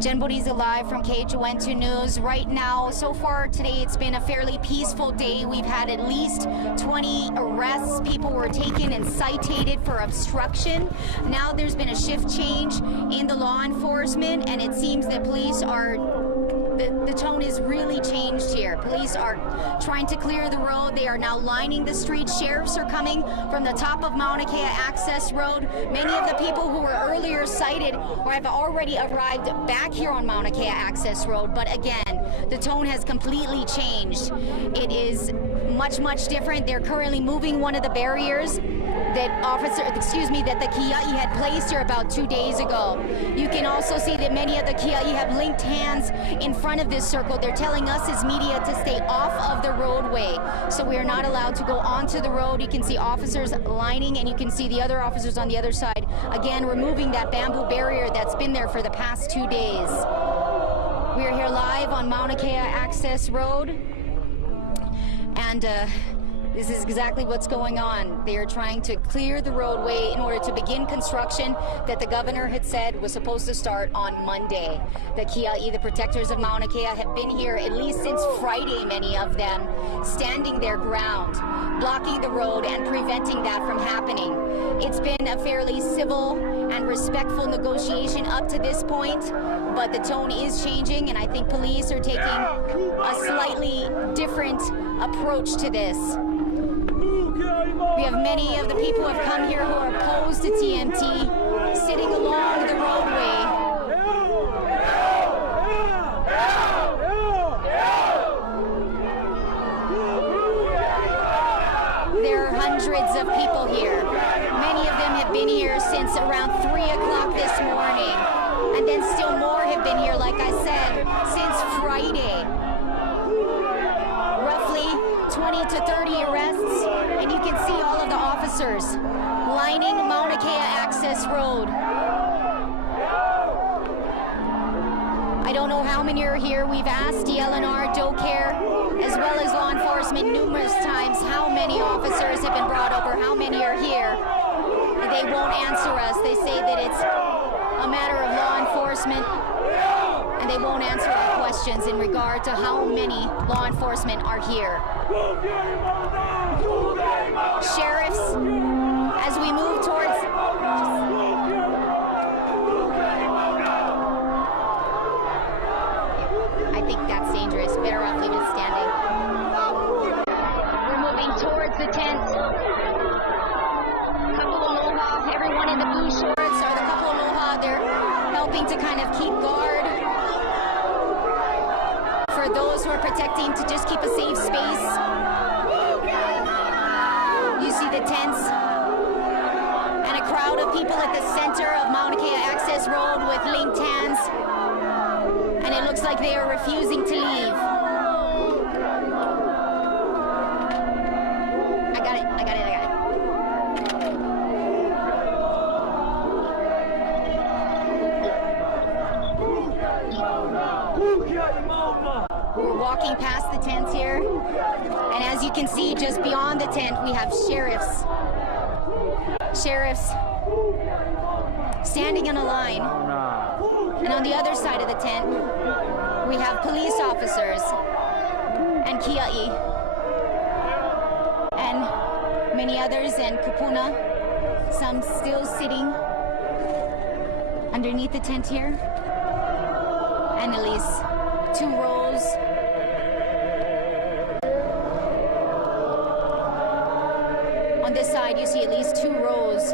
Jen Boriza live from KHON2 News. Right now, so far today, it's been a fairly peaceful day. We've had at least 20 arrests. People were taken and cited for obstruction. Now there's been a shift change in the law enforcement, and it seems that police are the tone is really changed here. Police are trying to clear the road. They are now lining the street. Sheriffs are coming from the top of Mauna Kea Access Road. Many of the people who were earlier cited or have already arrived back here on Mauna Kea Access Road. But again, the tone has completely changed. It is much different. They're currently moving one of the barriers that the Kia'i had placed here about 2 days ago. You can also see that many of the Kia'i have linked hands in front of this circle. They're telling us as media to stay off of the roadway. So we are not allowed to go onto the road. You can see officers lining, and you can see the other officers on the other side, again, removing that bamboo barrier that's been there for the past 2 days. We are here live on Mauna Kea Access Road, and this is exactly what's going on. They are trying to clear the roadway in order to begin construction that the governor had said was supposed to start on Monday. The Kia'i, the protectors of Mauna Kea, have been here at least since Friday, many of them, standing their ground, blocking the road and preventing that from happening. It's been a fairly civil and respectful negotiation up to this point, but the tone is changing, and I think police are taking a slightly different approach to this. We have many of the people who have come here who are opposed to TMT sitting along the roadway. There are hundreds of people here. Many of them have been here since around 3 o'clock this morning. And then still more have been here, like I said, since Friday. Roughly 20 to 30 arrests, and you can see all of the officers lining Mauna Kea Access Road. I don't know how many are here. We've asked DLNR, DoCare, as well as law enforcement numerous times how many officers have been brought over, how many are here. They won't answer us. They say that it's a matter of law enforcement, and they won't answer our questions in regard to how many law enforcement are here. Sheriffs, as we move towards... I think that's dangerous. Better off leaving it standing. We're moving towards the tent. Kapua everyone in the blue shorts are the Kapua. They're helping to kind of keep guard for those who are protecting, to just keep a safe space. You see the tents and a crowd of people at the center of Mauna Kea Access Road with linked hands, and it looks like they are refusing to leave. I got it. We're walking past the tents here, and as you can see, just beyond the tent, we have sheriffs. Sheriffs standing in a line, and on the other side of the tent, we have police officers and Kia'i and many others, and kupuna, some still sitting underneath the tent here, and at least 2 rows. On this side, you see at least 2 rows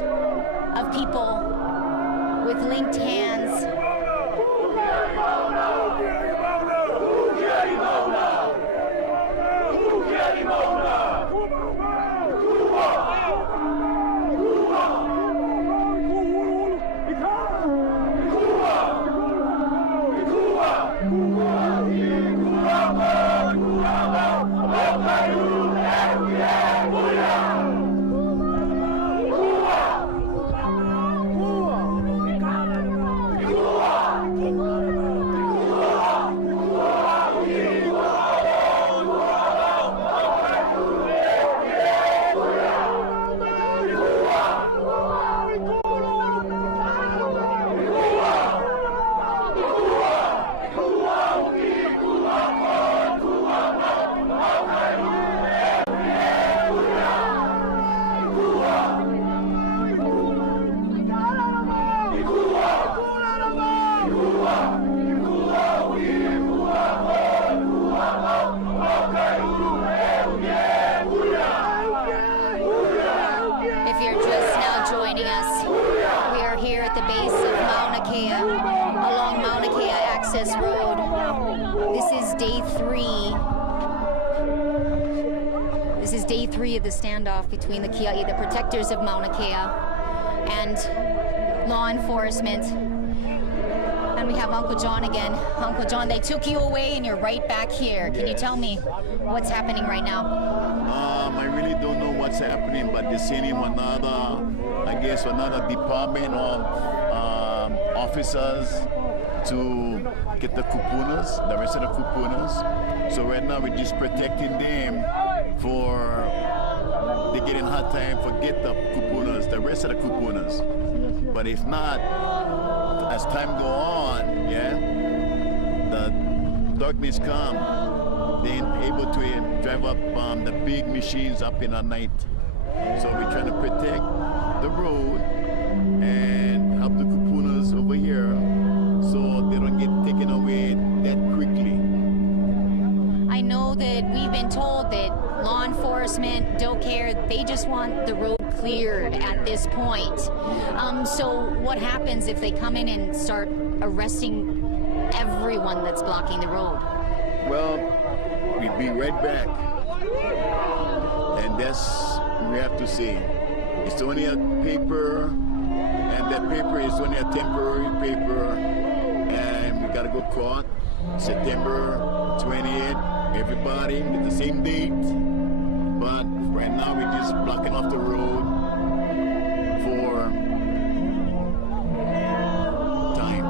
of people with linked hands. along Mauna Kea Access Road. This is day 3. This is day 3 of the standoff between the Kia'i, the protectors of Mauna Kea, and law enforcement. And we have Uncle John again. Uncle John, they took you away and you're right back here. Can you tell me what's happening right now? I really don't know what's happening, but they're sending another department of officers to get the kupunas, the rest of the kupunas. So right now we're just protecting them they're getting hard time for get the kupunas, the rest of the kupunas. But if not, as time go on, the darkness come, then able to drive up the big machines up in the night. So we're trying to protect the road and help the kupunas over here so they don't get taken away that quickly. I know that we've been told that law enforcement don't care. They just want the road cleared at this point. So what happens if they come in and start arresting everyone that's blocking the road? Well, we'll be right back. And that's what we have to say. It's only a paper, and that paper is only a temporary paper, and we gotta go court September 28th. Everybody at the same date, but right now we're just blocking off the road for time.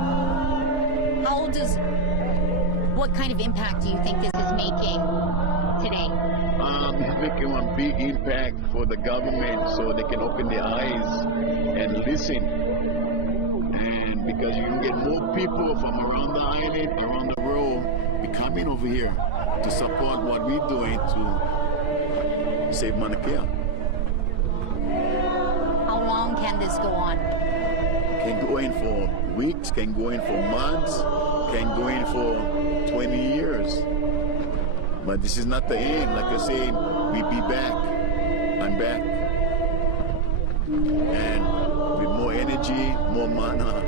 What kind of impact do you think this is making today? It's making a big impact for the government so they can open their eyes and listen. And because you can get more people from around the island, around the world, be coming over here to support what we're doing to save Mauna Kea. How long can this go on? Can go in for weeks, can go in for months, can go in for 20 years. But this is not the end. Like I said, we'll be back. I'm back. And with more energy, more mana,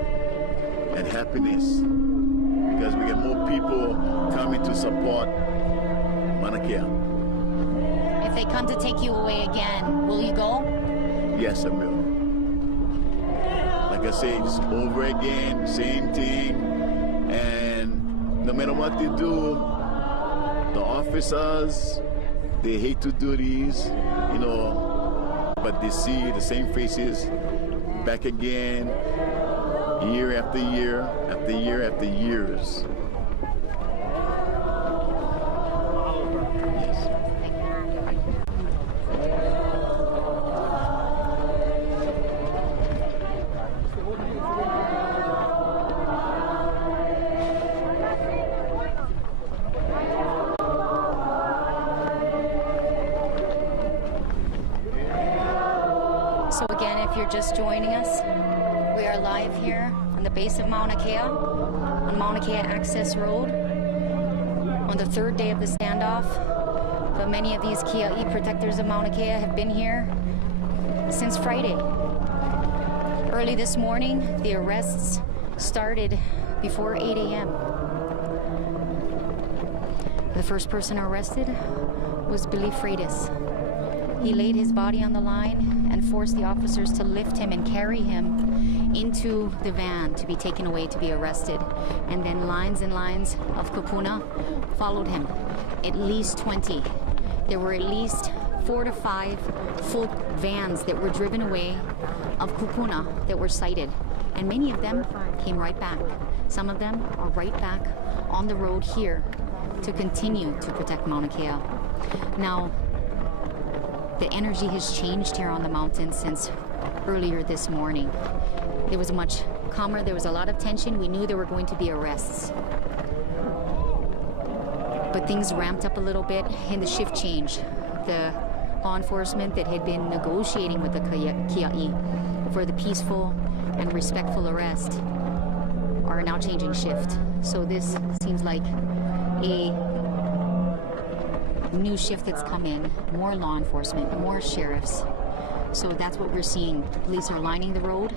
and happiness. Because we get more people coming to support Mauna Kea. If they come to take you away again, will you go? Yes, I will. Like I say, it's over again, same thing. And no matter what they do, the officers, they hate to do these, but they see the same faces back again, year after year, after year after years. So again, if you're just joining us, we are live here on the base of Mauna Kea, on Mauna Kea Access Road, on the 3rd day of the standoff. But many of these Kia'i protectors of Mauna Kea have been here since Friday. Early this morning, the arrests started before 8 a.m. The first person arrested was Billy Freitas. He laid his body on the line and forced the officers to lift him and carry him into the van to be taken away to be arrested. And then lines and lines of kupuna followed him, at least 20. There were at least 4 to 5 full vans that were driven away of kupuna that were cited. And many of them came right back. Some of them are right back on the road here to continue to protect Mauna Kea. Now, the energy has changed here on the mountain since earlier this morning. It was much calmer. There was a lot of tension. We knew there were going to be arrests. But things ramped up a little bit and the shift changed. The law enforcement that had been negotiating with the Kia'i for the peaceful and respectful arrest are now changing shift. So this seems like a new shift that's come in, more law enforcement, more sheriffs. So that's what we're seeing. Police are lining the road,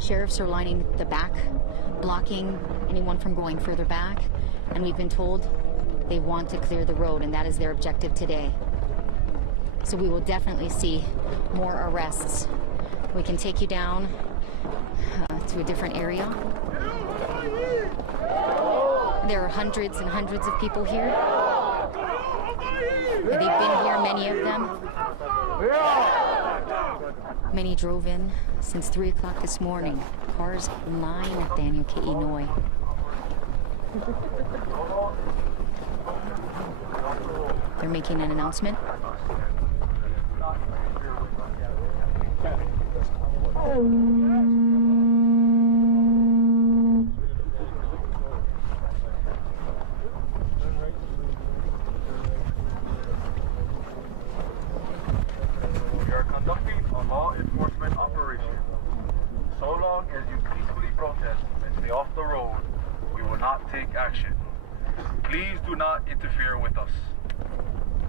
sheriffs are lining the back, blocking anyone from going further back, and we've been told they want to clear the road, and that is their objective today. So we will definitely see more arrests. We can take you down to a different area. There are hundreds and hundreds of people here. They've been here, many of them. Many drove in since 3 o'clock this morning. Cars line at Daniel K. Inouye. They're making an announcement. We are conducting a law enforcement operation. So long as you peacefully protest and stay off the road, we will not take action. Please do not interfere with us.